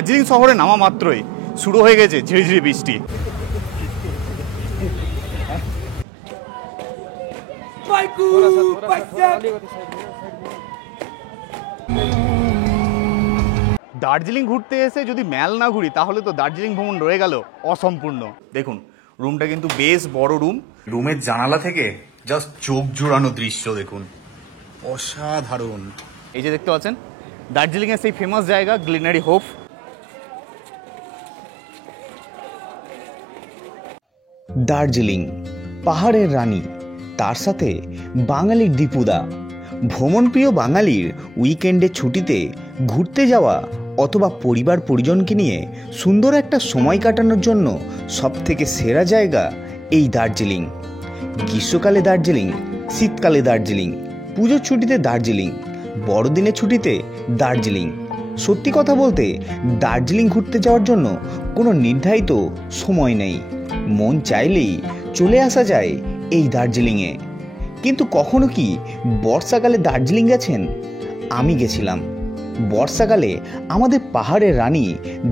দার্জিলিং শহরে নামা মাত্রই শুরু হয়ে গেছে ঝিরিঝিরি বৃষ্টি। দার্জিলিং ঘুরতে এসে যদি ম্যাল না ঘুরি তাহলে তো দার্জিলিং ভ্রমণ রয়ে গেল অসম্পূর্ণ। দেখুন রুমটা কিন্তু বেশ বড় রুম, রুমের জানালা থেকে জাস্ট চোখ জুড়ানো দৃশ্য দেখুন, অসাধারণ। এই যে দেখতে পাচ্ছেন দার্জিলিং এর সেই ফেমাস জায়গা গ্লিনারি হোপ। দার্জিলিং পাহাড়ের রানী, তার সাথে বাঙালির দীপুদা। ভ্রমণপ্রিয় বাঙালির উইকেন্ডে ছুটিতে ঘুরতে যাওয়া অথবা পরিবার পরিজনকে নিয়ে সুন্দর একটা সময় কাটানোর জন্য সবথেকে সেরা জায়গা এই দার্জিলিং। গ্রীষ্মকালে দার্জিলিং, শীতকালে দার্জিলিং, পুজোর ছুটিতে দার্জিলিং, বড়দিনের ছুটিতে দার্জিলিং। সত্যি কথা বলতে দার্জিলিং ঘুরতে যাওয়ার জন্য কোনো নির্ধারিত সময় নেই, মন চাইলেই চলে আসা যায় এই দার্জিলিংয়ে। কিন্তু কখনো কি বর্ষাকালে দার্জিলিং গেছেন? আমি গেছিলাম বর্ষাকালে। আমাদের পাহাড়ের রানী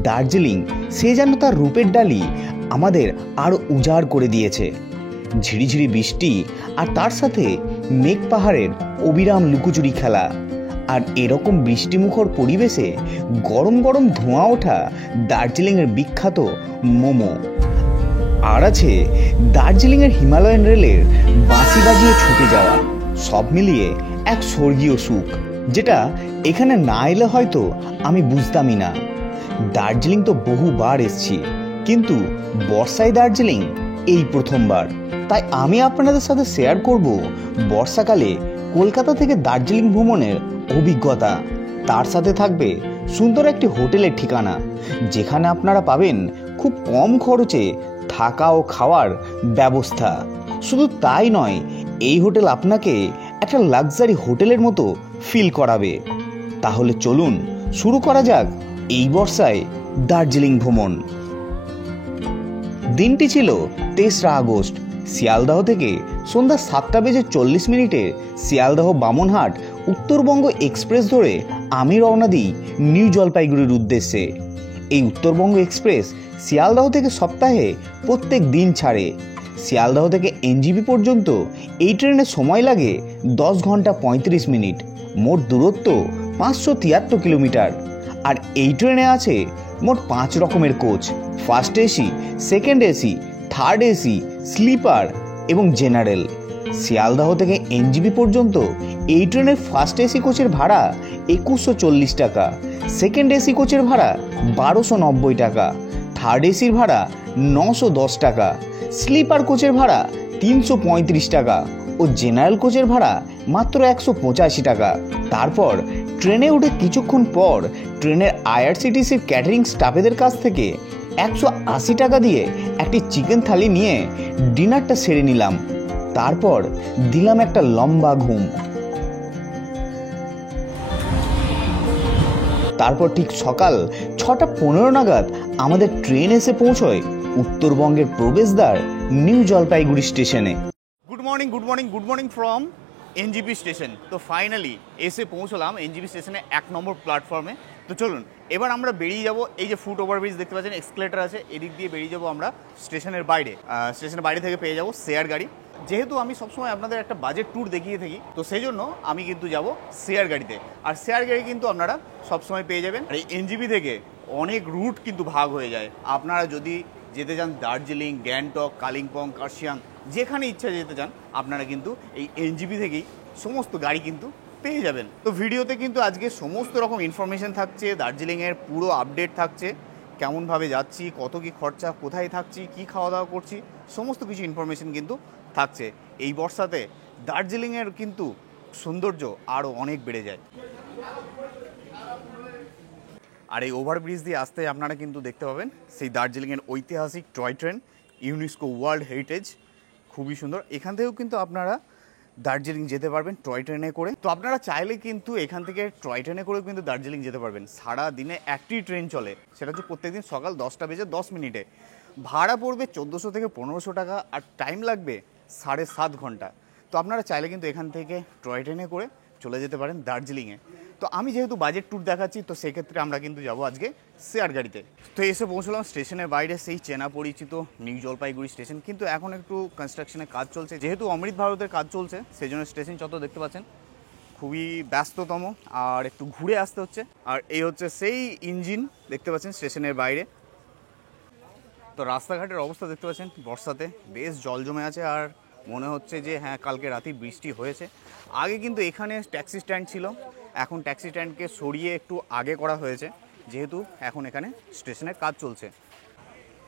দার্জিলিং, সে যেন তার রূপের ডালি আমাদের আরও উজাড় করে দিয়েছে। ঝিরিঝিরি বৃষ্টি আর তার সাথে মেঘ পাহাড়ের অবিরাম লুকোচুরি খেলা, আর এরকম বৃষ্টিমুখর পরিবেশে গরম গরম ধোঁয়া ওঠা দার্জিলিংয়ের বিখ্যাত মোমো। আর আছে দার্জিলিংয়ের হিমালয়ান রেলের বাঁশি বাজিয়ে ছুটে যাওয়া। সব মিলিয়ে এক স্বর্গীয় সুখ, যেটা এখানে না এলে হয়তো আমি বুঝতামই না। দার্জিলিং তো বহুবার এসেছি, কিন্তু বর্ষায় দার্জিলিং এই প্রথমবার। তাই আমি আপনাদের সাথে শেয়ার করব বর্ষাকালে কলকাতা থেকে দার্জিলিং ভ্রমণের অভিজ্ঞতা। তার সাথে থাকবে সুন্দর একটি হোটেলের ঠিকানা, যেখানে আপনারা পাবেন খুব কম খরচে থাকা ও খাওয়ার ব্যবস্থা। শুধু তাই নয়, এই হোটেল আপনাকে একটা লাক্সারি হোটেলের মতো ফিল করাবে। তাহলে চলুন শুরু করা যাক এই বর্ষায় দার্জিলিং ভ্রমণ। দিনটি ছিল 3রা আগস্ট। শিয়ালদহ থেকে সন্ধ্যা 7:40 শিয়ালদহ বামনহাট উত্তরবঙ্গ এক্সপ্রেস ধরে আমি রওনা দিই নিউ জলপাইগুড়ির উদ্দেশ্যে। এই উত্তরবঙ্গ এক্সপ্রেস শিয়ালদহ থেকে সপ্তাহে প্রত্যেক দিন ছাড়ে। শিয়ালদহ থেকে এনজিপি পর্যন্ত এই ট্রেনের সময় লাগে 10 ঘন্টা 35 মিনিট। মোট দূরত্ব 573 কিলোমিটার। আর এই ট্রেনে আছে মোট 5 রকমের coach: first AC, second AC, third AC, sleeper এবং জেনারেল। শিয়ালদহ থেকে এনজিপি পর্যন্ত এই ট্রেনের ফার্স্ট এসি কোচের ভাড়া 2140 টাকা, সেকেন্ড এসি কোচের ভাড়া 1290 টাকা, থার্ড এসির ভাড়া 910 টাকা, স্লিপার কোচের ভাড়া 335 টাকা ও জেনারেল কোচের ভাড়া মাত্র 185 টাকা। তারপর ট্রেনে উঠে কিছুক্ষণ পর ট্রেনের আইআরসিটিসির ক্যাটারিং স্টাফেদের কাছ থেকে 180 টাকা দিয়ে একটি চিকেন থালি নিয়ে ডিনারটা সেরে নিলাম। তারপর দিলাম একটা লম্বা ঘুম। তারপর ঠিক সকাল 6:15 নাগাদ আমাদের ট্রেন এসে পৌঁছয় উত্তরবঙ্গের প্রবেশদ্বার নিউ জলপাইগুড়ি স্টেশনে। Good morning from NJP station. তো ফাইনালি এসে পৌঁছলাম এনজিপি স্টেশনে 1 নম্বর প্ল্যাটফর্মে। তো চলুন এবার আমরা বেরিয়ে যাব। এই যে ফুট ওভারব্রিজ দেখতে পাচ্ছেন, এক্সকেলেটর আছে, এদিক দিয়ে বেরিয়ে যাব আমরা স্টেশনের বাইরে। স্টেশনের বাইরে থেকে পেয়ে যাব শেয়ার গাড়ি। যেহেতু আমি সবসময় আপনাদের একটা বাজেট ট্যুর দেখিয়ে থাকি, তো সেই জন্য আমি কিন্তু যাব শেয়ার গাড়িতে। আর শেয়ার গাড়ি কিন্তু আপনারা সবসময় পেয়ে যাবেন। আর এই এনজিপি থেকে অনেক রুট কিন্তু ভাগ হয়ে যায়। আপনারা যদি যেতে চান দার্জিলিং, গ্যাংটক, কালিম্পং, কার্শিয়াং, যেখানে ইচ্ছা যেতে চান আপনারা কিন্তু এই এনজিপি থেকেই সমস্ত গাড়ি কিন্তু পেয়ে যাবেন। তো ভিডিওতে কিন্তু আজকে সমস্ত রকম ইনফরমেশন থাকছে, দার্জিলিংয়ের পুরো আপডেট থাকছে, কেমনভাবে যাচ্ছি, কত কী খরচা, কোথায় থাকছি, কি খাওয়া দাওয়া করছি, সমস্ত কিছু ইনফরমেশন কিন্তু থাকছে। এই বর্ষাতে দার্জিলিংয়ের কিন্তু সৌন্দর্য আরও অনেক বেড়ে যায়। আর এই ওভারব্রিজ দিয়ে আসতে আপনারা কিন্তু দেখতে পাবেন সেই দার্জিলিংয়ের ঐতিহাসিক toy train, UNESCO world heritage, খুবই সুন্দর। এখান থেকেও কিন্তু আপনারা দার্জিলিং যেতে পারবেন টয় ট্রেনে করে। তো আপনারা চাইলে কিন্তু এখান থেকে টয় ট্রেনে করেও কিন্তু দার্জিলিং যেতে পারবেন। সারা দিনে একটি ট্রেন চলে, সেটা হচ্ছে প্রত্যেকদিন সকাল 10:10 ভাড়া পড়বে 1400 থেকে 1500 টাকা, আর টাইম লাগবে 7.5 ঘন্টা। তো আপনারা চাইলে কিন্তু এখান থেকে টয় ট্রেনে করে চলে যেতে পারেন দার্জিলিংয়ে। তো আমি যেহেতু বাজেট ট্যুর দেখাচ্ছি, তো সেক্ষেত্রে আমরা কিন্তু যাবো আজকে শেয়ার গাড়িতে। তো এসে পৌঁছলাম স্টেশনের বাইরে, সেই চেনা পরিচিত নিউ জলপাইগুড়ি স্টেশন। কিন্তু এখন একটু কনস্ট্রাকশনের কাজ চলছে, যেহেতু অমৃত ভারতের কাজ চলছে, সেই জন্য স্টেশন চত্বর দেখতে পাচ্ছেন খুবই ব্যস্ততম, আর একটু ঘুরে আসতে হচ্ছে। আর এই হচ্ছে সেই ইঞ্জিন দেখতে পাচ্ছেন স্টেশনের বাইরে। তো রাস্তাঘাটের অবস্থা দেখতে পাচ্ছেন বর্ষাতে বেশ জল জমে আছে, আর মনে হচ্ছে যে হ্যাঁ কালকে রাতে বৃষ্টি হয়েছে। আগে কিন্তু এখানে ট্যাক্সি স্ট্যান্ড ছিল, এখন ট্যাক্সি স্ট্যান্ডকে সরিয়ে একটু আগে করা হয়েছে, যেহেতু এখন এখানে স্টেশনের কাজ চলছে।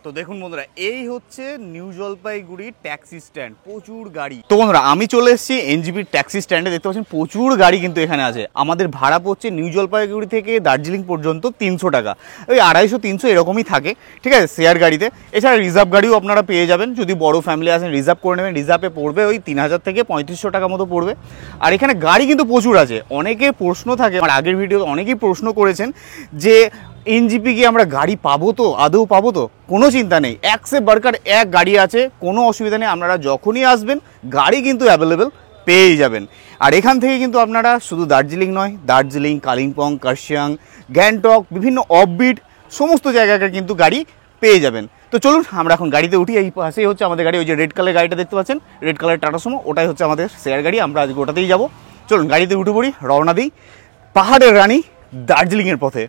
তো দেখুন বন্ধুরা, এই হচ্ছে নিউ জলপাইগুড়ি ট্যাক্সি স্ট্যান্ড, প্রচুর গাড়ি। তো বন্ধুরা, আমি চলে এসেছি এনজিপির ট্যাক্সি স্ট্যান্ডে। দেখতে পাচ্ছেন প্রচুর গাড়ি কিন্তু এখানে আছে। আমাদের ভাড়া পড়ছে নিউ জলপাইগুড়ি থেকে দার্জিলিং পর্যন্ত 300 টাকা, ওই 250-300 এরকমই থাকে, ঠিক আছে, শেয়ার গাড়িতে। এছাড়া রিজার্ভ গাড়িও আপনারা পেয়ে যাবেন, যদি বড় ফ্যামিলি আসেন রিজার্ভ করে নেবেন। রিজার্ভে পড়বে ওই 3000 থেকে 3500 টাকা মতো পড়বে। আর এখানে গাড়ি কিন্তু প্রচুর আছে। অনেকে প্রশ্ন থাকে, আমার আগের ভিডিওতে অনেকেই প্রশ্ন করেছেন যে এনজিপি কি আমরা গাড়ি পাবো তো, আদৌ পাবো তো? কোনো চিন্তা নেই, এক সে বারকার এক গাড়ি আছে, কোনো অসুবিধা নেই। আপনারা যখনই আসবেন গাড়ি কিন্তু অ্যাভেলেবেল পেয়েই যাবেন। আর এখান থেকে কিন্তু আপনারা শুধু দার্জিলিং নয়, দার্জিলিং, কালিম্পং, কার্শিয়াং, গ্যাংটক, বিভিন্ন অফবিট সমস্ত জায়গায় কিন্তু গাড়ি পেয়ে যাবেন। তো চলুন আমরা এখন গাড়িতে উঠি। এই পাশেই হচ্ছে আমাদের গাড়ি, ওই যে রেড কালার গাড়িটা দেখতে পাচ্ছেন, রেড কালার টাটা সুমো, ওটাই হচ্ছে আমাদের শেয়ার গাড়ি। আমরা আজকে ওটাতেই যাবো। চলুন গাড়িতে উঠে পড়ি, রওনা দিই পাহাড়ের রানী দার্জিলিংয়ের পথে।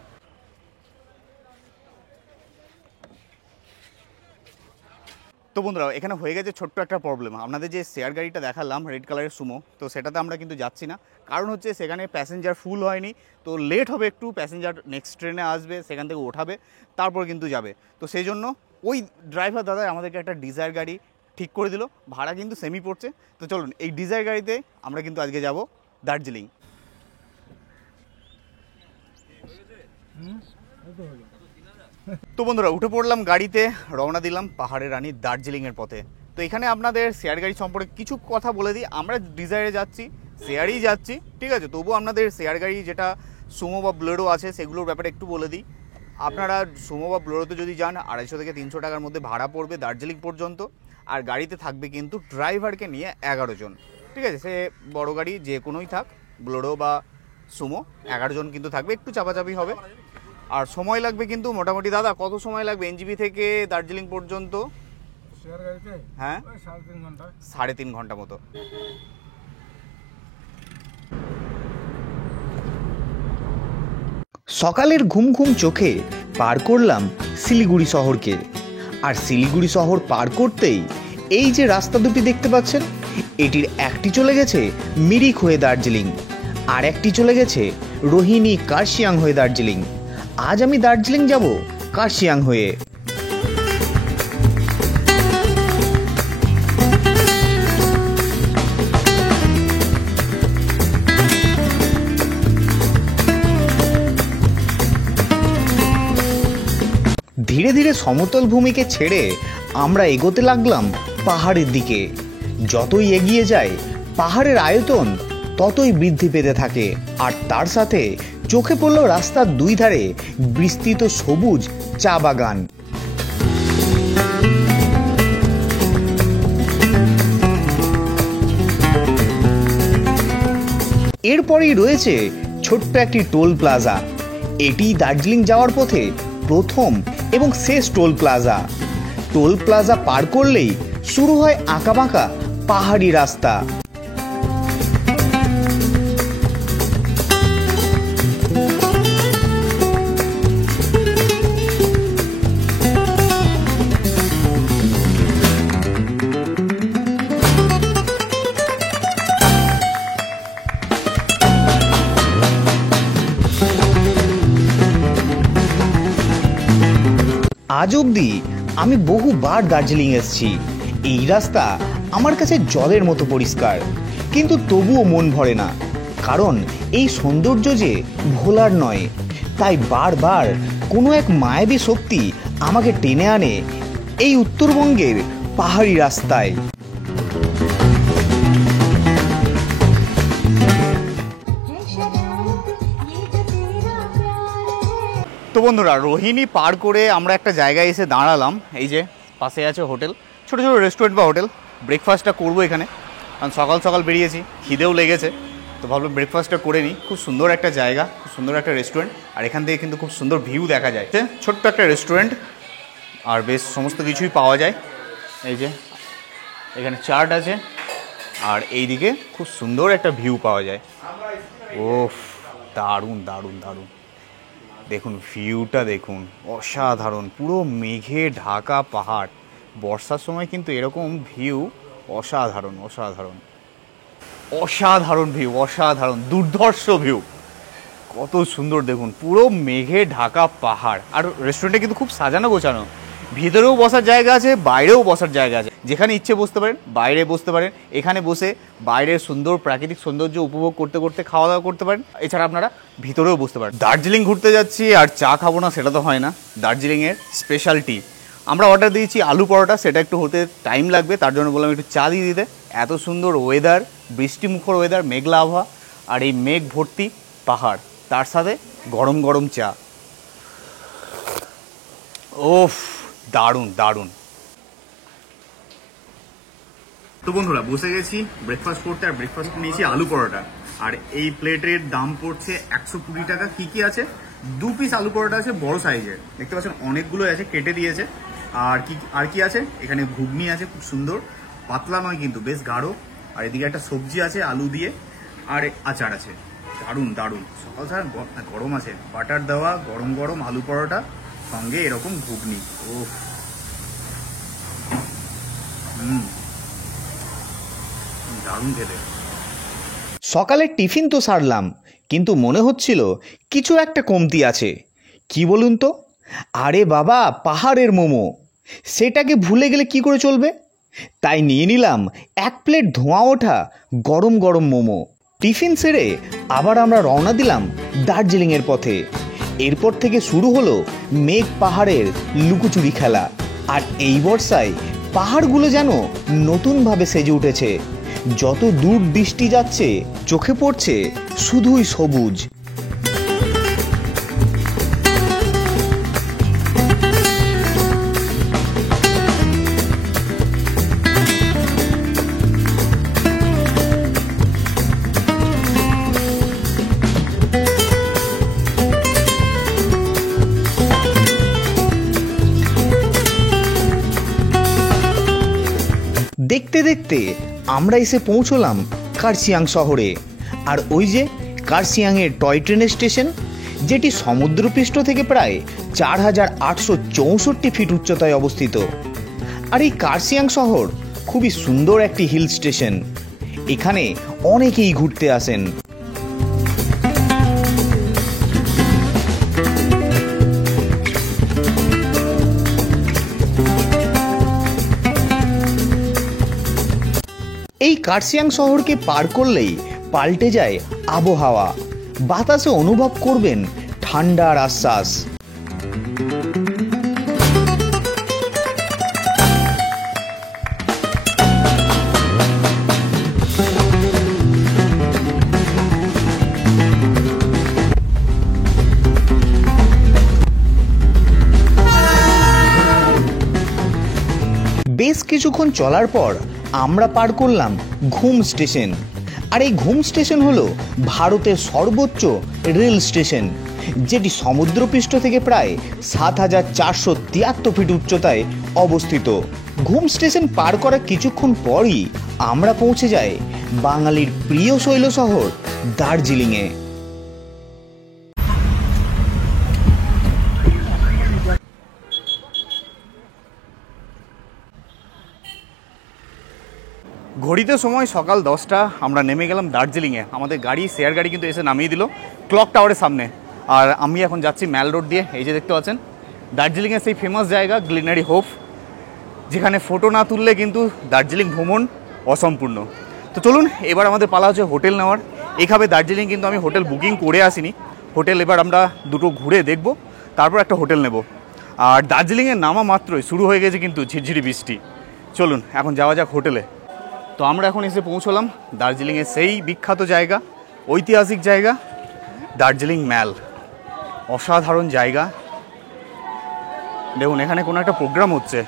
তো বন্ধুরা, এখানে হয়ে গেছে ছোট্ট একটা প্রবলেম। আপনাদের যে শেয়ার গাড়িটা দেখালাম রেড কালারের সুমো, তো সেটাতে আমরা কিন্তু যাচ্ছি না, কারণ হচ্ছে সেখানে প্যাসেঞ্জার ফুল হয়নি, তো লেট হবে একটু। প্যাসেঞ্জার নেক্সট ট্রেনে আসবে, সেখান থেকে ওঠাবে, তারপর কিন্তু যাবে। তো সেই জন্য ওই ড্রাইভার দাদা আমাদেরকে একটা ডিজায়ার গাড়ি ঠিক করে দিল, ভাড়া কিন্তু সেমি পড়ছে। তো চলুন এই ডিজায়ার গাড়িতে আমরা কিন্তু আজকে যাব দার্জিলিং। তো বন্ধুরা, উঠে পড়লাম গাড়িতে, রওনা দিলাম পাহাড়ের রানী দার্জিলিংয়ের পথে। তো এখানে আপনাদের শেয়ার গাড়ি সম্পর্কে কিছু কথা বলে দিই। আমরা ডিজায়ারে যাচ্ছি, শেয়ারেই যাচ্ছি, ঠিক আছে। তবুও আপনাদের শেয়ার গাড়ি যেটা সুমো বা ব্লোরো আছে, সেগুলোর ব্যাপারে একটু বলে দিই। আপনারা সুমো বা ব্লোরোতে যদি যান 250 থেকে 300 টাকার মধ্যে ভাড়া পড়বে দার্জিলিং পর্যন্ত। আর গাড়িতে থাকবে কিন্তু ড্রাইভারকে নিয়ে 11 জন, ঠিক আছে। সে বড় গাড়ি যে কোনোই থাক, ব্লোরো বা সুমো, 11 জন কিন্তু থাকবে, একটু চাপাচাপি হবে। আর সময় লাগবে কিন্তু মোটামুটি, দাদা কত সময় লাগবে এনজিপি থেকে দার্জিলিং পর্যন্ত? হ্যাঁ, 3.5 ঘন্টা মতো। সকালের ঘুম ঘুম চোখে পার করলাম শিলিগুড়ি শহরকে। আর শিলিগুড়ি শহর পার করতেই এই যে রাস্তা দুটি দেখতে পাচ্ছেন, এটির একটি চলে গেছে মিরিক হয়ে দার্জিলিং, আর একটি চলে গেছে রোহিণী কার্শিয়াং হয়ে দার্জিলিং। আজ আমি দার্জিলিং যাব কার্শিয়াং হয়ে। ধীরে ধীরে সমতল ভূমিকে ছেড়ে আমরা এগোতে লাগলাম পাহাড়ের দিকে। যতই এগিয়ে যায় পাহাড়ের আয়তন ততই বৃদ্ধি পেতে থাকে, আর তার সাথে চোখে পড়ল রাস্তার দুই ধারে বিস্তৃত সবুজ চা বাগান। এরপরেই রয়েছে ছোট্ট একটি টোল প্লাজা। এটি দার্জিলিং যাওয়ার পথে প্রথম এবং শেষ টোল প্লাজা। টোল প্লাজা পার করলেই শুরু হয় আঁকাবাঁকা পাহাড়ি রাস্তা। আজ অবধি আমি বহুবার দার্জিলিং এসেছি। এই রাস্তা আমার কাছে জলের মতো পরিষ্কার, কিন্তু তবুও মন ভরে না, কারণ এই সৌন্দর্য যে ভোলার নয়। তাই বারবার কোনো এক মায়াবী শক্তি আমাকে টেনে আনে এই উত্তরবঙ্গের পাহাড়ি রাস্তায়। তো বন্ধুরা, রোহিণী পার করে আমরা একটা জায়গায় এসে দাঁড়ালাম। এই যে পাশে আছে হোটেল, ছোটো ছোটো রেস্টুরেন্ট বা হোটেল। ব্রেকফাস্টটা করবো এখানে, কারণ সকাল সকাল বেরিয়েছি, খিদেও লেগেছে। তো ভাবলাম ব্রেকফাস্টটা করে নিই। খুব সুন্দর একটা জায়গা, খুব সুন্দর একটা রেস্টুরেন্ট, আর এখান থেকে কিন্তু খুব সুন্দর ভিউ দেখা যায়। ছোট্ট একটা রেস্টুরেন্ট, আর বেশ সমস্ত কিছুই পাওয়া যায়। এই যে এখানে চার্ট আছে, আর এইদিকে খুব সুন্দর একটা ভিউ পাওয়া যায়। ওফ, দারুণ দারুণ দারুণ, দেখুন ভিউটা দেখুন, অসাধারণ, পুরো মেঘে ঢাকা পাহাড়। বর্ষার সময় কিন্তু এরকম ভিউ অসাধারণ অসাধারণ অসাধারণ ভিউ, অসাধারণ দুর্ধর্ষ ভিউ, কত সুন্দর দেখুন, পুরো মেঘে ঢাকা পাহাড়। আর রেস্টুরেন্টে কিন্তু খুব সাজানো গোছানো, ভিতরেও বসার জায়গা আছে, বাইরেও বসার জায়গা আছে। যেখানে ইচ্ছে বসতে পারেন, বাইরে বসতে পারেন, এখানে বসে বাইরের সুন্দর প্রাকৃতিক সৌন্দর্য উপভোগ করতে করতে খাওয়া দাওয়া করতে পারেন। এছাড়া আপনারা ভিতরেও বসতে পারেন। দার্জিলিং ঘুরতে যাচ্ছি আর চা খাবো না সেটা তো হয় না। দার্জিলিংয়ের স্পেশাল টি, আমরা অর্ডার দিয়েছি আলু পরোটা, সেটা একটু হতে টাইম লাগবে, তার জন্য বললাম একটু চা দিয়ে দিতে। এত সুন্দর ওয়েদার, বৃষ্টিমুখর ওয়েদার, মেঘলা আবহাওয়া, আর এই মেঘ ভর্তি পাহাড়, তার সাথে গরম গরম চা। ওফ, দারুণ দারুণ। তো বন্ধুরা বসে গেছি ব্রেকফাস্ট করতে, আর ব্রেকফাস্ট নিয়েছি আলু পরোটা, আর এই প্লেটের দাম পড়ছে 120 টাকা। কি কি আছে? 2 পিস আলু পরোটা আছে বড় সাইজের, দেখতে পাচ্ছেন অনেকগুলো আছে, কেটে দিয়েছে। আর কি আছে এখানে? ঘুগনি আছে, খুব সুন্দর, পাতলা নয় কিন্তু বেশ গাঢ়। আর এদিকে একটা সবজি আছে আলু দিয়ে, আর আচার আছে। দারুণ দারুণ, সকাল সকাল গরম আছে, বাটার দেওয়া গরম গরম আলু পরোটা, সঙ্গে এরকম ঘুগনি। ও দারুণ খেতে। সকালে টিফিন তো সারলাম, কিন্তু মনে হচ্ছিল কিছু একটা কমতি আছে। কি বলুন তো? আরে বাবা, পাহাড়ের মোমো, সেটাকে ভুলে গেলে কি করে চলবে? তাই নিয়ে নিলাম 1 প্লেট ধোঁয়া ওঠা গরম গরম মোমো। টিফিন সেরে আবার আমরা রওনা দিলাম দার্জিলিংয়ের পথে। এরপর থেকে শুরু হলো মেঘ পাহাড়ের লুকোচুরি খেলা। আর এই বর্ষায় পাহাড়গুলো যেন নতুনভাবে সেজে উঠেছে। যত দূর দৃষ্টি যাচ্ছে চোখে পড়ছে শুধুই সবুজ। দেখতে দেখতে আমরা এসে পৌঁছলাম কার্শিয়াং শহরে। আর ওই যে কার্শিয়াংয়ের টয় ট্রেনের স্টেশন, যেটি সমুদ্রপৃষ্ঠ থেকে প্রায় 4864 ফিট উচ্চতায় অবস্থিত। আর এই কার্শিয়াং শহর খুবই সুন্দর একটি হিল স্টেশন, এখানে অনেকেই ঘুরতে আসেন। এই কার্শিয়াং শহরকে পার করলেই পাল্টে যায় আবহাওয়া, বাতাসে অনুভব করবেন ঠান্ডার আশ্বাস। বেশ কিছুক্ষণ চলার পর আমরা পার করলাম ঘুম স্টেশন। আর এই ঘুম স্টেশন হলো ভারতের সর্বোচ্চ রেল স্টেশন, যেটি সমুদ্রপৃষ্ঠ থেকে প্রায় 7473 ফিট উচ্চতায় অবস্থিত। ঘুম স্টেশন পার করার কিছুক্ষণ পরই আমরা পৌঁছে যাই বাঙালির প্রিয় শৈল শহর দার্জিলিংয়ে। ঘড়িতে সময় সকাল 10টা, আমরা নেমে গেলাম দার্জিলিংয়ে। আমাদের গাড়ি, শেয়ার গাড়ি কিন্তু এসে নামিয়ে দিল ক্লক টাওয়ারের সামনে। আর আমি এখন যাচ্ছি ম্যাল রোড দিয়ে। এই যে দেখতে পাচ্ছেন দার্জিলিংয়ের সেই ফেমাস জায়গা গ্লিনারি হোপ, যেখানে ফটো না তুললে কিন্তু দার্জিলিং ভ্রমণ অসম্পূর্ণ। তো চলুন, এবার আমাদের পালা হচ্ছে হোটেল নেওয়ার। এইভাবে দার্জিলিং কিন্তু আমি হোটেল বুকিং করে আসিনি, হোটেল এবার আমরা দুটো ঘুরে দেখব, তারপর একটা হোটেল নেব। আর দার্জিলিংয়ের নামা মাত্রই শুরু হয়ে গেছে কিন্তু ঝিরঝিরি বৃষ্টি। চলুন এখন যাওয়া যাক হোটেলে। তো আমরা এখন এসে পৌঁছলাম দার্জিলিংয়ের সেই বিখ্যাত জায়গা, ঐতিহাসিক জায়গা দার্জিলিং ম্যাল। অসাধারণ জায়গা, দেখুন এখানে কোনো একটা প্রোগ্রাম হচ্ছে,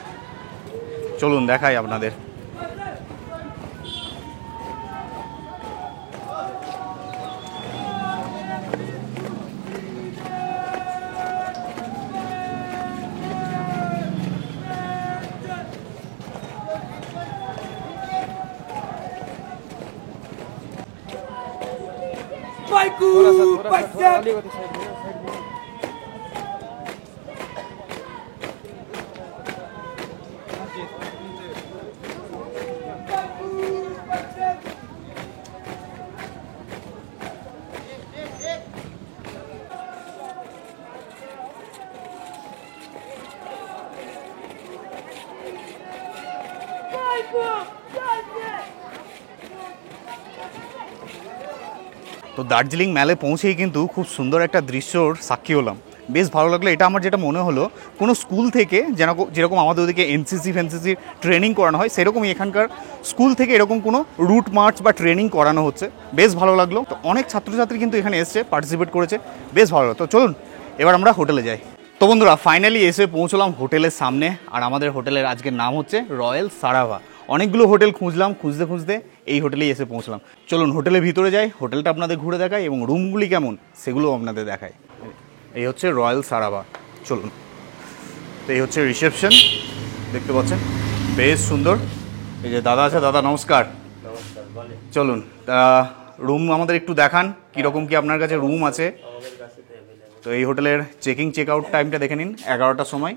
চলুন দেখাই আপনাদের। তো দার্জিলিং মেলে পৌঁছেই কিন্তু খুব সুন্দর একটা দৃশ্যর সাক্ষী হলাম, বেশ ভালো লাগলো। এটা আমার যেটা মনে হলো কোনো স্কুল থেকে যেরকম আমাদের ওদিকে এনসিসি ফেনসিসি ট্রেনিং করানো হয়, সেরকমই এখানকার স্কুল থেকে এরকম কোনো রুট মার্চ বা ট্রেনিং করানো হচ্ছে, বেশ ভালো লাগলো। তো অনেক ছাত্রছাত্রী কিন্তু এখানে এসছে, পার্টিসিপেট করেছে, বেশ ভালো লাগলো। তো চলুন এবার আমরা হোটেলে যাই। তো বন্ধুরা ফাইনালি এসে পৌঁছলাম হোটেলের সামনে, আর আমাদের হোটেলের আজকের নাম হচ্ছে রয়্যাল সারাভা। অনেকগুলো হোটেল খুঁজলাম, খুঁজতে খুঁজতে এই হোটেলেই এসে পৌঁছলাম। চলুন হোটেলের ভিতরে যাই, হোটেলটা আপনাদের ঘুরে দেখাই এবং রুমগুলি কেমন সেগুলো আপনাদের দেখাই। এই হচ্ছে রয়্যাল সারাভা, চলুন। তো এই হচ্ছে রিসেপশন, দেখতে পাচ্ছেন বেশ সুন্দর। এই যে দাদা আছে, দাদা নমস্কার। চলুন রুম আমাদের একটু দেখান, কীরকম কি আপনার কাছে রুম আছে। তো এই হোটেলের চেকিং চেক আউট টাইমটা দেখে নিন, 11টার সময়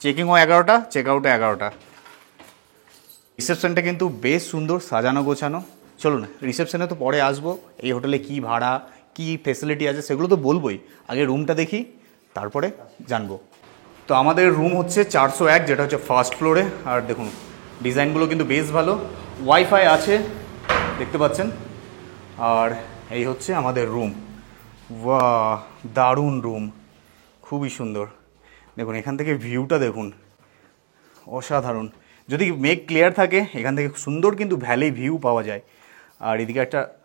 চেকিংও 11টা, চেক আউটও 11টা। রিসেপশনটা কিন্তু বেশ সুন্দর সাজানো গোছানো। চলুন রিসেপশনে তো পরে আসবো, এই হোটেলে কি ভাড়া কি ফেসিলিটি আছে সেগুলো তো বলবোই, আগে রুমটা দেখি তারপরে জানবো। তো আমাদের রুম হচ্ছে 401, যেটা হচ্ছে ফার্স্ট ফ্লোরে। আর দেখুন ডিজাইনগুলো কিন্তু বেশ ভালো, ওয়াইফাই আছে দেখতে পাচ্ছেন। আর এই হচ্ছে আমাদের রুম, বাহ দারুণ রুম, খুবই সুন্দর। দেখুন এখান থেকে ভিউটা দেখুন, অসাধারণ। যদি মেঘ ক্লিয়ার থাকে এখান থেকে সুন্দর কিন্তু ভ্যালি ভিউ পাওয়া যায়। আর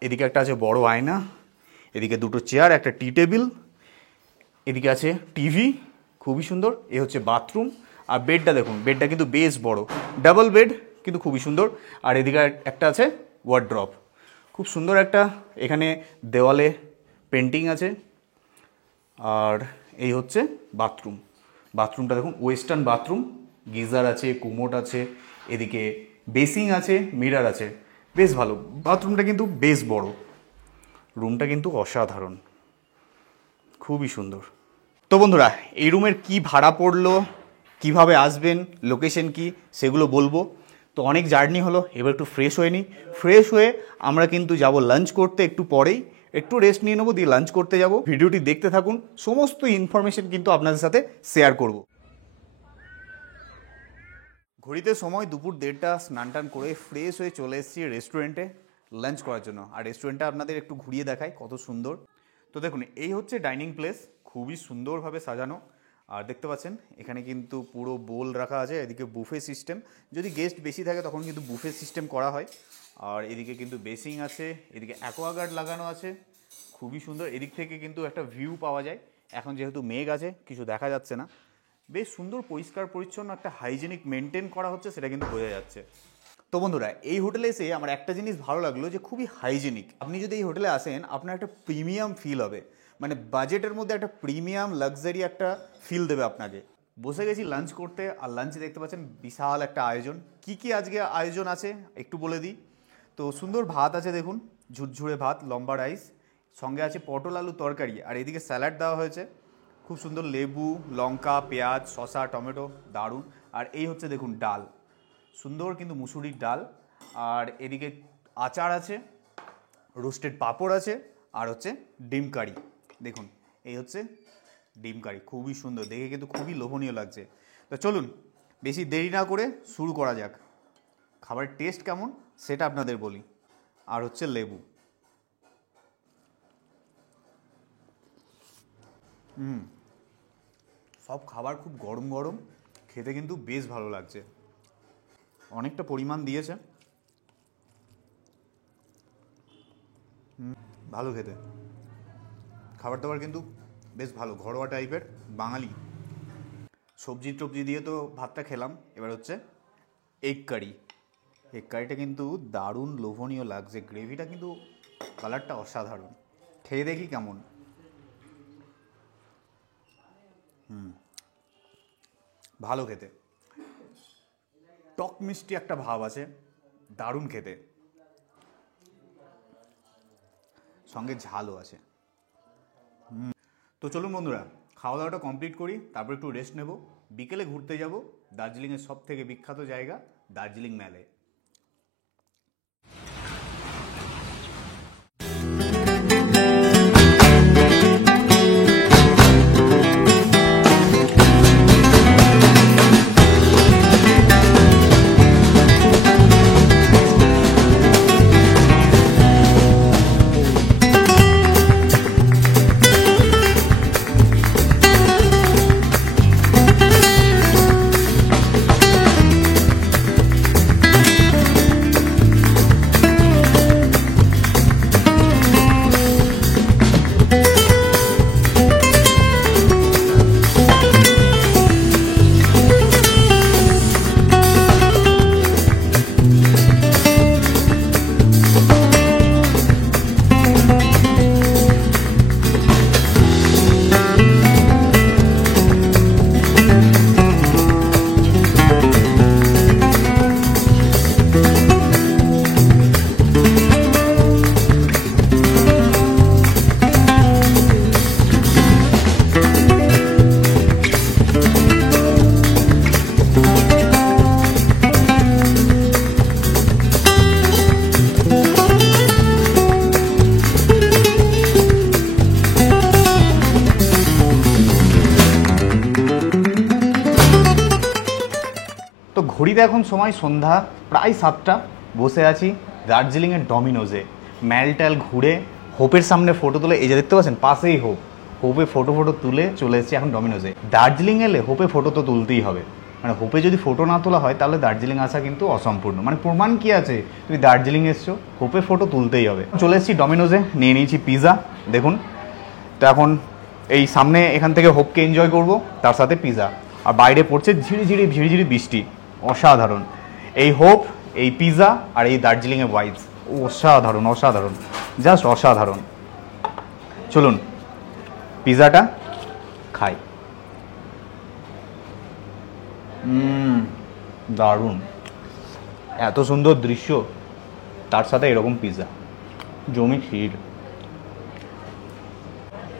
এদিকে একটা আছে বড় আয়না, এদিকে দুটো চেয়ার, একটা টি টেবিল, এদিকে আছে টিভি, খুবই সুন্দর। এ হচ্ছে বাথরুম। আর বেডটা দেখুন, বেডটা কিন্তু বেশ বড়, ডাবল বেড কিন্তু খুবই সুন্দর। আর এদিকে একটা আছে ওয়ার্ড্রপ, খুব সুন্দর একটা। এখানে দেওয়ালে পেন্টিং আছে। আর এই হচ্ছে বাথরুম, বাথরুমটা দেখুন ওয়েস্টার্ন বাথরুম, গিজার আছে, কুমোট আছে, এদিকে বেসিং আছে, মিরর আছে, বেশ ভালো। বাথরুমটা কিন্তু বেশ বড়, রুমটা কিন্তু অসাধারণ, খুবই সুন্দর। তো বন্ধুরা এই রুমের কি ভাড়া পড়লো, কিভাবে আসবেন, লোকেশন কি সেগুলো বলবো। তো অনেক জার্নি হলো, এবার একটু ফ্রেশ হয়ে নিই। ফ্রেশ হয়ে আমরা কিন্তু যাব লাঞ্চ করতে, একটু পরেই একটু রেস্ট নিয়ে নেবো, দিয়ে লাঞ্চ করতে যাব। ভিডিওটি দেখতে থাকুন, সমস্ত ইনফরমেশন কিন্তু আপনাদের সাথে শেয়ার করব। ঘড়িতে সময় দুপুর 1:30, স্নান টান করে ফ্রেশ হয়ে চলে এসেছি রেস্টুরেন্টে লাঞ্চ করার জন্য। আর রেস্টুরেন্টটা আপনাদের একটু ঘুরিয়ে দেখাই কত সুন্দর। তো দেখুন এই হচ্ছে ডাইনিং প্লেস, খুবই সুন্দরভাবে সাজানো। আর দেখতে পাচ্ছেন এখানে কিন্তু পুরো বোল রাখা আছে, এদিকে বুফে সিস্টেম, যদি গেস্ট বেশি থাকে তখন কিন্তু বুফে সিস্টেম করা হয়। আর এদিকে কিন্তু বেসিং আছে, এদিকে অ্যাকোয়াগার্ড লাগানো আছে, খুবই সুন্দর। এদিক থেকে কিন্তু একটা ভিউ পাওয়া যায়। এখন যেহেতু মেঘ আছে কিছু দেখা যাচ্ছে না, বেশ সুন্দর পরিষ্কার পরিচ্ছন্ন একটা হাইজেনিক মেনটেন করা হচ্ছে, সেটা কিন্তু বোঝা যাচ্ছে। তো বন্ধুরা এই হোটেলে এসে আমার একটা জিনিস ভালো লাগলো, যে খুবই হাইজেনিক। আপনি যদি এই হোটেলে আসেন আপনার একটা প্রিমিয়াম ফিল হবে, মানে বাজেটের মধ্যে একটা প্রিমিয়াম লাক্সারি একটা ফিল দেবে আপনাকে। বসে গেছি লাঞ্চ করতে, আর লাঞ্চে দেখতে পাচ্ছেন বিশাল একটা আয়োজন। কি কি আজকে আয়োজন আছে একটু বলে দিই। তো সুন্দর ভাত আছে দেখুন, ঝুরঝুরে ভাত, লম্বা রাইস, সঙ্গে আছে পটল আলু তরকারি, আর এদিকে স্যালাড দেওয়া হয়েছে, খুব সুন্দর, লেবু, লঙ্কা, পেঁয়াজ, শসা, টমেটো, দারুণ। আর এই হচ্ছে দেখুন ডাল, সুন্দর কিন্তু মুসুরির ডাল। আর এদিকে আচার আছে, রোস্টেড পাঁপড় আছে, আর হচ্ছে ডিম কারি। দেখুন এই হচ্ছে ডিম কারি, খুবই সুন্দর দেখে, কিন্তু খুবই লোভনীয় লাগছে। তো চলুন বেশি দেরি না করে শুরু করা যাক। খাবারের টেস্ট কেমন সেটা আপনাদের বলি। আর হচ্ছে লেবু, সব খাবার খুব গরম গরম, খেতে কিন্তু বেশ ভালো লাগছে। অনেকটা পরিমাণ দিয়েছে, ভালো খেতে। খাবার দাবার কিন্তু বেশ ভালো, ঘরোয়া টাইপের, বাঙালি। সবজি টবজি দিয়ে তো ভাতটা খেলাম, এবার হচ্ছে এগ কারি। এগ কারিটা কিন্তু দারুণ লোভনীয় লাগছে, গ্রেভিটা কিন্তু কালারটা অসাধারণ। খেয়ে দেখি কেমন। ভালো খেতে, টক মিষ্টি একটা ভাব আছে, দারুণ খেতে। সঙ্গে ঝালও আছে। তো চলুন বন্ধুরা, খাওয়া দাওয়াটা কমপ্লিট করি, তারপর একটু রেস্ট নেব, বিকেলে ঘুরতে যাব দার্জিলিংয়ের সব থেকে বিখ্যাত জায়গা দার্জিলিং ম্যালে। তো ঘড়িতে এখন সময় সন্ধ্যা প্রায় 7টা, বসে আছি দার্জিলিংয়ের ডমিনোজে। ম্যাল ঘুরে হোপের সামনে ফটো তুলে, এই যে দেখতে পাচ্ছেন পাশেই হোপে ফটো তুলে চলে এসেছি এখন ডমিনোজে। দার্জিলিং এলে হোপে ফটো তো তুলতেই হবে, মানে হোপে যদি ফটো না তোলা হয় তাহলে দার্জিলিং আসা কিন্তু অসম্পূর্ণ। মানে প্রমাণ কি আছে, তুমি দার্জিলিং এসছো, হোপে ফটো তুলতেই হবে। চলে এসেছি ডমিনোজে, নিয়ে নিয়েছি পিৎজা। দেখুন তো এখন এই সামনে এখান থেকে হোপকে এনজয় করব, তার সাথে পিৎজা। আর বাইরে পড়ছে ঝিরিঝিরি বৃষ্টি। অসাধারণ এই হোপ, এই পিৎজা আর এই দার্জিলিংয়ের ভাইবস, অসাধারণ জাস্ট অসাধারণ। চলুন পিৎজাটা খাই। দারুণ, এত সুন্দর দৃশ্য, তার সাথে এরকম পিৎজা, জমে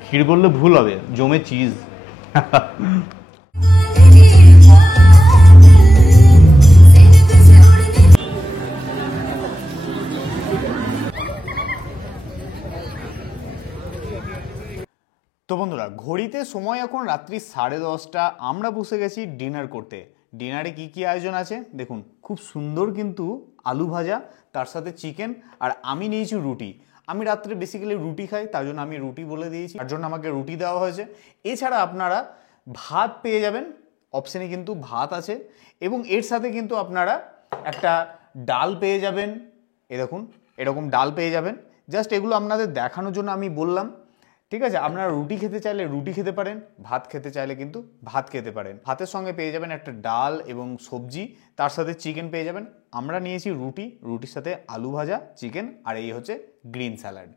ক্ষীর বললে ভুল হবে, জমে চিজ। তো বন্ধুরা, ঘড়িতে সময় এখন রাত্রি 10:30। আমরা বসে গেছি ডিনার করতে। ডিনারে কি কি আয়োজন আছে দেখুন, খুব সুন্দর কিন্তু আলু ভাজা, তার সাথে চিকেন, আর আমি নিয়েছি রুটি। আমি রাত্রে বেসিক্যালি রুটি খাই, তার জন্য আমি রুটি বলে দিয়েছি, তার জন্য আমাকে রুটি দেওয়া হয়েছে। এছাড়া আপনারা ভাত পেয়ে যাবেন, অপশানে কিন্তু ভাত আছে, এবং এর সাথে কিন্তু আপনারা একটা ডাল পেয়ে যাবেন। এ দেখুন এরকম ডাল পেয়ে যাবেন। জাস্ট এগুলো আপনাদের দেখানোর জন্য আমি বললাম, ঠিক আছে? আপনারা রুটি খেতে চাইলে রুটি খেতে পারেন, ভাত খেতে চাইলে কিন্তু ভাত খেতে পারেন। ভাতের সঙ্গে পেয়ে যাবেন একটা ডাল এবং সবজি, তার সাথে চিকেন পেয়ে যাবেন। আমরা নিয়েছি রুটি, রুটির সাথে আলু ভাজা, চিকেন, আর এই হচ্ছে গ্রিন স্যালাড।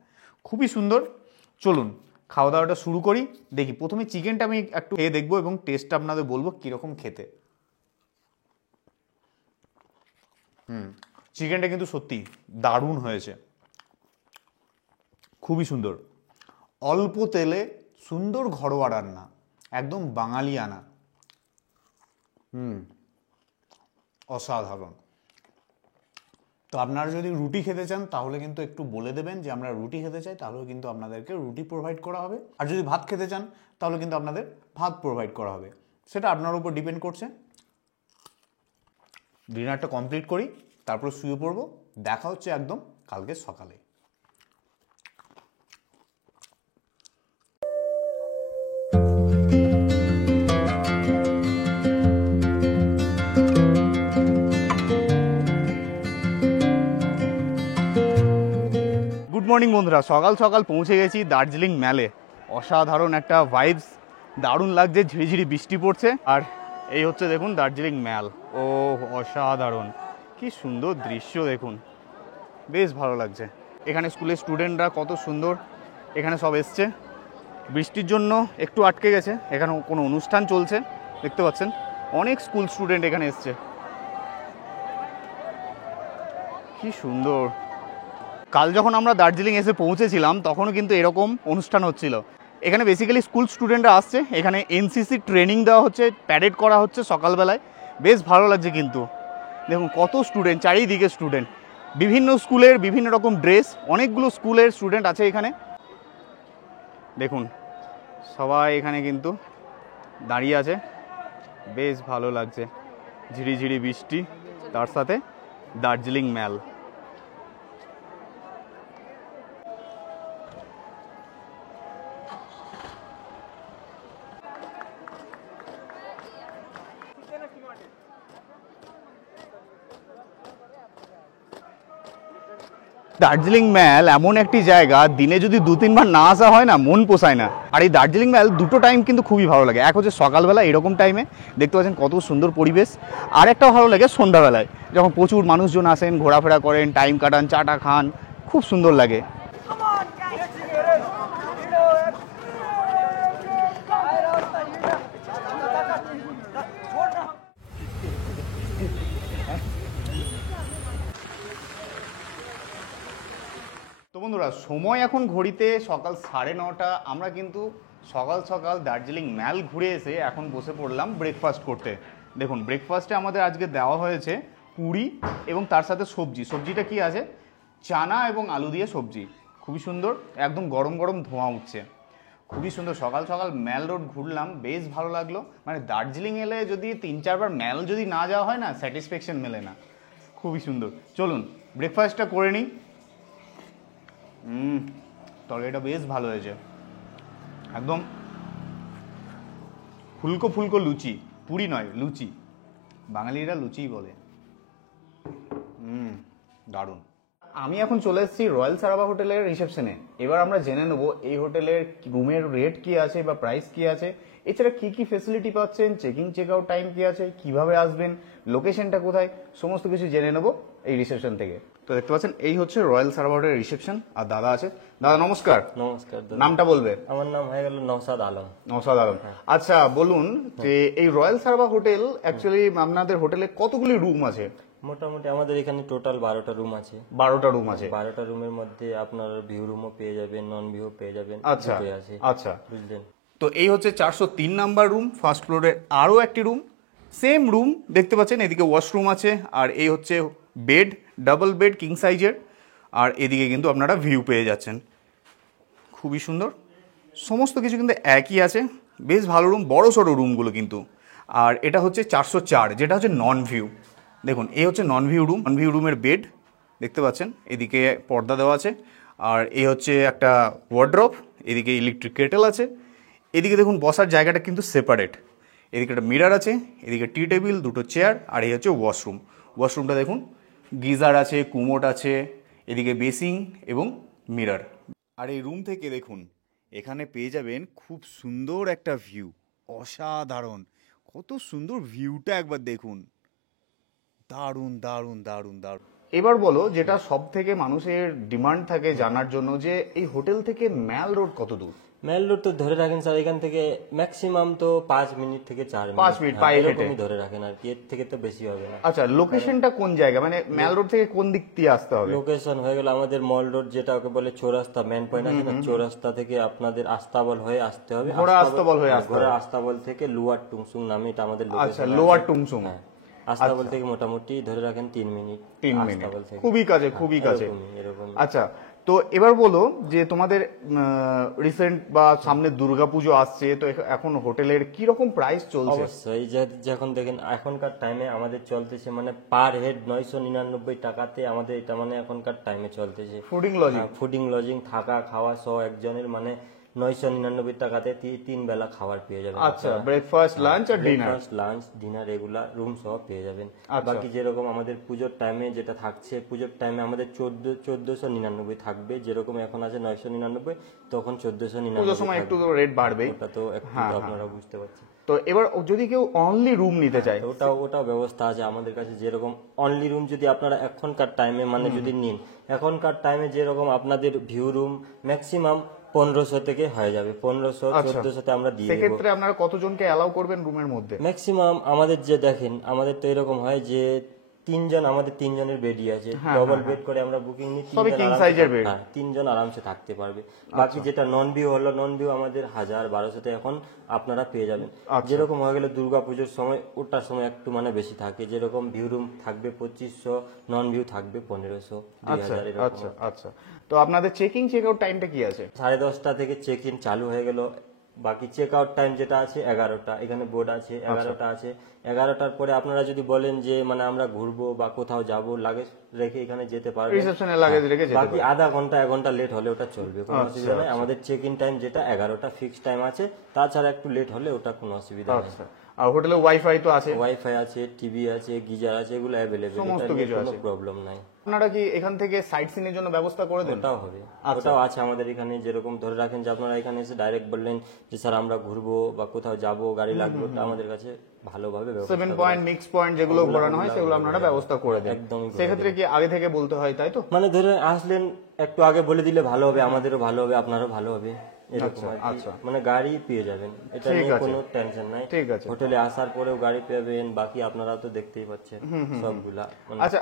খুবই সুন্দর। চলুন খাওয়া দাওয়াটা শুরু করি। দেখি প্রথমে চিকেনটা আমি একটু খেয়ে দেখবো এবং টেস্টটা আপনাদের বলবো কীরকম খেতে। চিকেনটা কিন্তু সত্যি দারুণ হয়েছে, খুবই সুন্দর। অল্প তেলে সুন্দর ঘরোয়া রান্না, একদম বাঙালিয়ানা। অসাধারণ। তো আপনারা যদি রুটি খেতে চান তাহলে কিন্তু একটু বলে দেবেন যে আমরা রুটি খেতে চাই, তাহলেও কিন্তু আপনাদেরকে রুটি প্রোভাইড করা হবে। আর যদি ভাত খেতে চান তাহলে কিন্তু আপনাদের ভাত প্রোভাইড করা হবে, সেটা আপনার উপর ডিপেন্ড করছে। ডিনারটা কমপ্লিট করি, তারপর শুয়ে পড়বো। দেখা হচ্ছে একদম কালকে সকালে। গুড মর্নিং বন্ধুরা, সকাল সকাল পৌঁছে গেছি দার্জিলিং ম্যালে। অসাধারণ একটা ভাইবস, দারুণ লাগছে, ঝিরিঝিরি বৃষ্টি পড়ছে। আর এই হচ্ছে দেখুন দার্জিলিং ম্যাল। ও অসাধারণ, কি সুন্দর দৃশ্য দেখুন, বেশ ভালো লাগছে। এখানে স্কুলের স্টুডেন্টরা কত সুন্দর এখানে সব এসছে। বৃষ্টির জন্য একটু আটকে গেছে, এখানে কোনো অনুষ্ঠান চলছে দেখতে পাচ্ছেন, অনেক স্কুল স্টুডেন্ট এখানে এসছে। কি সুন্দর। কাল যখন আমরা দার্জিলিং এসে পৌঁছেছিলাম তখনও কিন্তু এরকম অনুষ্ঠান হচ্ছিল। এখানে বেসিক্যালি স্কুল স্টুডেন্টরা আসছে, এখানে এনসিসি ট্রেনিং দেওয়া হচ্ছে, প্যারেড করা হচ্ছে সকালবেলায়। বেশ ভালো লাগছে কিন্তু, দেখুন কত স্টুডেন্ট, চারিদিকে স্টুডেন্ট, বিভিন্ন স্কুলের বিভিন্ন রকম ড্রেস, অনেকগুলো স্কুলের স্টুডেন্ট আছে এখানে। দেখুন সবাই এখানে কিন্তু দাঁড়িয়ে আছে, বেশ ভালো লাগছে। ঝিরিঝিরি বৃষ্টি, তার সাথে দার্জিলিং ম্যাল। দার্জিলিং ম্যাল এমন একটি জায়গা, দিনে যদি 2-3 বার না আসা হয় না, মন পোষায় না। আর এই দার্জিলিং ম্যাল দুটো টাইম কিন্তু খুবই ভালো লাগে। এক হচ্ছে সকালবেলা এরকম টাইমে দেখতে পাচ্ছেন কত সুন্দর পরিবেশ, আর একটা ভালো লাগে সন্ধ্যাবেলায় যখন প্রচুর মানুষজন আসেন, ঘোরাফেরা করেন, টাইম কাটান, চাটা খান, খুব সুন্দর লাগে। তো বন্ধুরা, সময় এখন ঘড়িতে সকাল 9:30। আমরা কিন্তু সকাল সকাল দার্জিলিং ম্যাল ঘুরে এসে এখন বসে পড়লাম ব্রেকফাস্ট করতে। দেখুন ব্রেকফাস্টে আমাদের আজকে দেওয়া হয়েছে পুরি এবং তার সাথে সবজি। সবজিটা কি আছে? চানা এবং আলু দিয়ে সবজি, খুবই সুন্দর, একদম গরম গরম ধোঁয়া উঠছে, খুবই সুন্দর। সকাল সকাল ম্যাল রোড ঘুরলাম, বেশ ভালো লাগলো। মানে দার্জিলিং এলে যদি 3-4 বার ম্যাল যদি না যাওয়া হয় না, স্যাটিসফ্যাকশন মেলে না। খুবই সুন্দর। চলুন ব্রেকফাস্টটা করে নিই। তরকারিটা বেশ ভালো হয়েছে, একদম ফুলকো ফুলকো লুচি, পুরি নয় লুচি, বাঙালিরা লুচিই বলে। দারুণ। আমি এখন চলে এসেছি রয়্যাল সারাবা হোটেলের রিসেপশনে। এবার আমরা জেনে নেবো এই হোটেলের রুমের রেট কি আছে বা প্রাইস কি আছে, এছাড়া কি কি ফেসিলিটি পাচ্ছেন, চেকিং চেক আউট টাইম কি আছে, কিভাবে আসবেন, লোকেশনটা কোথায়, সমস্ত কিছু জেনে নেবো এই রিসেপশন থেকে। তো দেখতে পাচ্ছেন এই হচ্ছে রয়্যাল সারাবা হোটেলের রিসেপশন, আর দাদা আছে। দাদা নমস্কার। নমস্কার দাদা। নামটা বলবে? আমার নাম হয়ে গেল নওশাদ আলম। নওশাদ আলম। আচ্ছা বলুন যে এই রয়্যাল সারাবা হোটেল অ্যাকচুয়ালি আপনাদের হোটেলে কতগুলি রুম আছে? মোটামুটি আমাদের এখানে টোটাল 12টা রুম আছে। 12টা রুম আছে। 12টা রুমের মধ্যে আপনার ভিউ রুমও পেয়ে যাবেন, নন ভিউ পেয়ে যাবেন। আচ্ছা দুটোই আছে। আচ্ছা, বুঝলেন? তো এই হচ্ছে 403 নাম্বার রুম, ফার্স্ট ফ্লোরের আরও একটি রুম, সেম রুম দেখতে পাচ্ছেন। এদিকে ওয়াশরুম আছে, আর এই হচ্ছে বেড, ডাবল বেড কিং সাইজের, আর এদিকে কিন্তু আপনারা ভিউ পেয়ে যাচ্ছেন। খুবই সুন্দর, সমস্ত কিছু কিন্তু একই আছে, বেশ ভালো রুম, বড় সড়ো রুমগুলো কিন্তু। আর এটা হচ্ছে 404, যেটা হচ্ছে নন ভিউ। দেখুন এই হচ্ছে non view room, non view রুমের বেড দেখতে পাচ্ছেন, এদিকে পর্দা দেওয়া আছে, আর এই হচ্ছে একটা ওয়ার্ড্রপ, এদিকে ইলেকট্রিক কেটেল আছে, এদিকে দেখুন বসার জায়গাটা কিন্তু সেপারেট, এদিকে একটা মিরার আছে, এদিকে টি টেবিল, দুটো চেয়ার, আর এই হচ্ছে ওয়াশরুম। ওয়াশরুমটা দেখুন গিজার আছে, কুমোট আছে, এদিকে বেসিং এবং মিরার। আর এই রুম থেকে দেখুন এখানে পেয়ে যাবেন খুব সুন্দর একটা ভিউ, অসাধারণ, কত সুন্দর ভিউটা একবার দেখুন, দারুণ দারুণ দারুণ দারুণ। এবার বলো, যেটা সব থেকে মানুষের ডিমান্ড থাকে জানার জন্য, যে এই হোটেল থেকে ম্যাল রোড কত দূর? মেল রোড তো ধরে রাখেন স্যার, এখান থেকে ম্যাক্সিমাম তো 5 মিনিট থেকে 4 মিনিট। 5 মিনিট পায়ে হেঁটে এরকমই ধরে রাখেন আর কি, এর থেকে তো বেশি হবে না। আচ্ছা, লোকেশনটা কোন জায়গা, মানে ম্যাল রোড থেকে কোন দিক দিয়ে আসতে হবে? লোকেশন হয়ে গেল আমাদের মল রোড, যেটা ওকে বলে চৌরাস্তা, মেন পয়েন্ট আছে না, চৌরাস্তা থেকে আপনাদের আস্তাবল হয়ে আসতে হবে। ঘোড়া আস্তাবল হয়ে আসতে হবে। ঘোড়া আস্তাবল থেকে লুয়ার টুংসুং নামে এটা আমাদের আচ্ছা, লোকেশন। লোয়ার টুমসুং। আস্তাবল থেকে মোটামুটি ধরে রাখেন 3 মিনিট। 3 মিনিট, আস্তাবল থেকে খুবই কাছে, খুবই কাছে। এরকম। আচ্ছা, তো এবার বলো যে তোমাদের রিসেন্ট বা সামনে দুর্গাপুজো আসছে, তো এখন হোটেলের কি রকম প্রাইস চলছে? অবশ্যই যখন দেখেন এখনকার টাইমে আমাদের চলতেছে মানে পার হেড 999 টাকাতে আমাদের এটা মানে এখনকার টাইমে চলতেছে। Fooding lodging? ফুডিং লজিং থাকা খাওয়া সহ একজনের মানে 999 টাকাতে 3 বেলা খাবার পেয়ে যাবেন। আচ্ছা, ব্রেকফাস্ট, লাঞ্চ আর ডিনার? ব্রেকফাস্ট, লাঞ্চ, ডিনার এগুলা রুম সহ পেয়ে যাবেন। আচ্ছা। বাকি যেরকম আমাদের পুজোর টাইমে যেটা থাকছে, পুজোর টাইমে আমাদের 1499 থাকবে, যেরকম এখন আছে 999, তখন 1499। পুজোর সময় একটু রেট বাড়বে, ওটা তো একটু আপনারা বুঝতে পারছেন। তো এবার যদি কেউ অনলি রুম নিতে চায়, ওটাও ব্যবস্থা আছে আমাদের কাছে। যেরকম অনলি রুম যদি আপনারা এখনকার টাইমে মানে যদি নিন, এখনকার টাইমে যেরকম আপনাদের ভিউ রুম ম্যাক্সিমাম 1500 থেকে হয়ে যাবে, 1500-1400 আমরা দিয়ে দেব। সেক্ষেত্রে আপনারা কতজনকে অ্যালাউ করবেন রুমের মধ্যে? ম্যাক্সিমাম আমাদের যে দেখেন, আমাদের তো এরকম হয় যে তিনজন, আমাদের তিনজনের বেডই আছে, ডবল বেড করে আমরা বুকিং নিই, সবই king size এর bed? হ্যাঁ, তিনজন আরামসে থাকতে পারবে। বাকি যেটা নন ভিউ হলো, নন ভিউ আমাদের 1000-1200 তে এখন আপনারা পেয়ে যাবেন। যেরকম হয়ে গেলে দুর্গাপুজোর সময়, ওটার সময় একটু মানে বেশি থাকে, যেরকম ভিউ রুম থাকবে 2500, নন ভিউ থাকবে 1500, 2000 এরকম। আচ্ছা আচ্ছা। তো আপনাদের চেকিং চেক আউট টাইমটা কি আছে? 10:30 থেকে চেক ইন চালু হয়ে গেল, বাকি চেক আউট টাইম যেটা আছে 11টা, এখানে বোর্ড আছে 11টা আছে। 11টার পরে আপনারা যদি বলেন যে মানে আমরা ঘুরবো বা কোথাও যাব, লাগেজ রেখে এখানে যেতে পারবেন, রিসেপশনে লাগেজ রেখে যেতে বাকি আধা ঘন্টা 1 ঘন্টা লেট হলে ওটা চলবে, কোনো অসুবিধা নেই। আমাদের চেক ইন টাইম যেটা 11টা ফিক্সড টাইম আছে, তাছাড়া একটু লেট হলে ওটা কোনো অসুবিধা নেই। আর হোটেলে ওয়াইফাই তো আছে? ওয়াইফাই আছে, টিভি আছে, গিজার আছে, এগুলো অ্যাভেলেবেল, সমস্ত কিছু কোনো আছে। প্রবলেম নাই। আপনারা কি এখান থেকে সাইট সিন এর জন্য ব্যবস্থা করে দেন? ওটাও হবে, ওটাও আছে আমাদের এখানে। যেরকম ধরে রাখেন যে আপনারা এখানে এসে ডাইরেক্ট বললেন যে স্যার আমরা ঘুরবো বা কোথাও যাব, গাড়ি লাগবে, ওটা আমাদের কাছে ভালোভাবে ব্যবস্থা 7 পয়েন্ট মিক্স পয়েন্ট যেগুলো ঘোরানো হয় সেগুলো আপনারা ব্যবস্থা করে দেন। একদম। সেক্ষেত্রে কি আগে থেকে বলতে হয়, তাই তো? মানে ধরে আসলেন, একটু আগে বলে দিলে ভালো হবে, আমাদেরও ভালো হবে, আপনারও ভালো হবে, এরকম আর কি। মানে গাড়ি পেয়ে যাবেন, এটা নিয়ে কোনো টেনশন নাই। ঠিক আছে। হোটেলে আসার পরেও গাড়ি পাবেন, বাকি আপনারা তো দেখতেই পাচ্ছেন সবগুলা। আচ্ছা,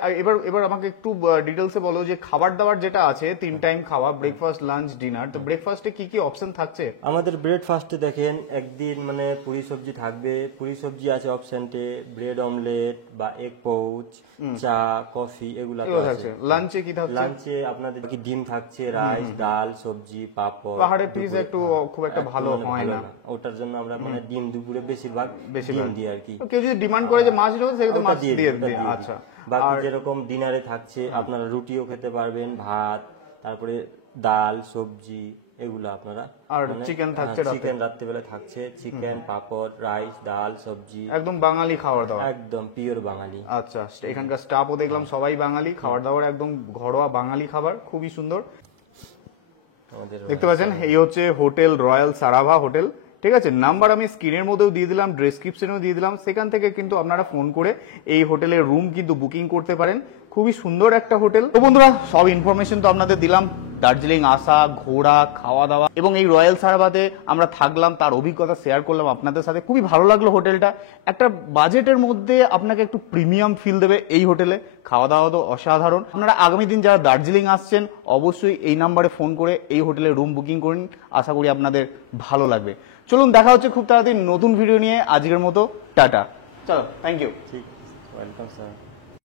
এবার আমাকে একটু ডিটেলসে বলো যে খাবার দাবার যেটা আছে 3 টাইম খাওয়া, ব্রেকফাস্ট, লাঞ্চ, ডিনার, তো ব্রেকফাস্টে কি কি অপশন থাকছে? আমাদের ব্রেকফাস্টে দেখেন একদিন মানে পুরি সবজি থাকবে, পুরি সবজি আছে অপশনটে, ব্রেড অমলেট বা এগ পাউচ, চা, কফি, এগুলা তো আছে। লাঞ্চে কি থাকছে? লাঞ্চে আপনাদের কি ডিম থাকছে, রাইস, ডাল, সবজি, পাপড়। পাহাড়ের পিস একটু খুব একটা ভালো হয় না, ওটার জন্য আমরা মানে ডিম দুপুরে বেশিরভাগ ডিম দিই আর কি। তো কেউ যদি ডিমান্ড করে যে মাছ নেবে সেক্ষেত্রে মাছ দিয়ে দিয়ে দিন। দিই। আচ্ছা। বাকি যেরকম ডিনারে থাকছে আপনারা রুটিও খেতে পারবেন, ভাত, তারপরে ডাল, সবজি, এগুলো আপনারা। আর চিকেন থাকছে রাতে? চিকেন রাত্রিবেলা থাকছে, চিকেন, পাপড়, রাইস, ডাল, সবজি, একদম বাঙালি খাবার দাবার? একদম পিওর বাঙালি। আচ্ছা, এখানকার স্টাফও দেখলাম সবাই বাঙালি, খাবার দাবার একদম ঘরোয়া বাঙালি খাবার, খুবই সুন্দর। আমাদের দেখতে পাচ্ছেন এই হচ্ছে হোটেল রয়্যাল সারাভা হোটেল, ঠিক আছে? নাম্বার আমি স্ক্রিনের মধ্যেও দিয়ে দিলাম, ডেসক্রিপশনেও দিয়ে দিলাম, সেখান থেকে কিন্তু আপনারা ফোন করে এই হোটেলের রুম কিন্তু বুকিং করতে পারেন। খুবই সুন্দর একটা হোটেল। তো বন্ধুরা, সব ইনফরমেশন তো আপনাদের দিলাম, দার্জিলিং আসা, ঘোরা, খাওয়া দাওয়া এবং এই রয়্যাল সারাভাতে আমরা থাকলাম, তার অভিজ্ঞতা শেয়ার করলাম আপনাদের সাথে। খুবই ভালো লাগলো হোটেলটা, একটা বাজেটের মধ্যে আপনাকে একটু প্রিমিয়াম ফিল দেবে এই হোটেলে। খাওয়া দাওয়া তো অসাধারণ। আপনারা আগামী দিন যারা দার্জিলিং আসছেন অবশ্যই এই নাম্বারে ফোন করে এই হোটেলে রুম বুকিং করুন, আশা করি আপনাদের ভালো লাগবে। চলুন, দেখা হচ্ছে খুব তাড়াতাড়ি নতুন ভিডিও নিয়ে। আজকের মতো টাটা, চলো, থ্যাংক ইউ। ঠিক, ওয়েলকাম স্যার।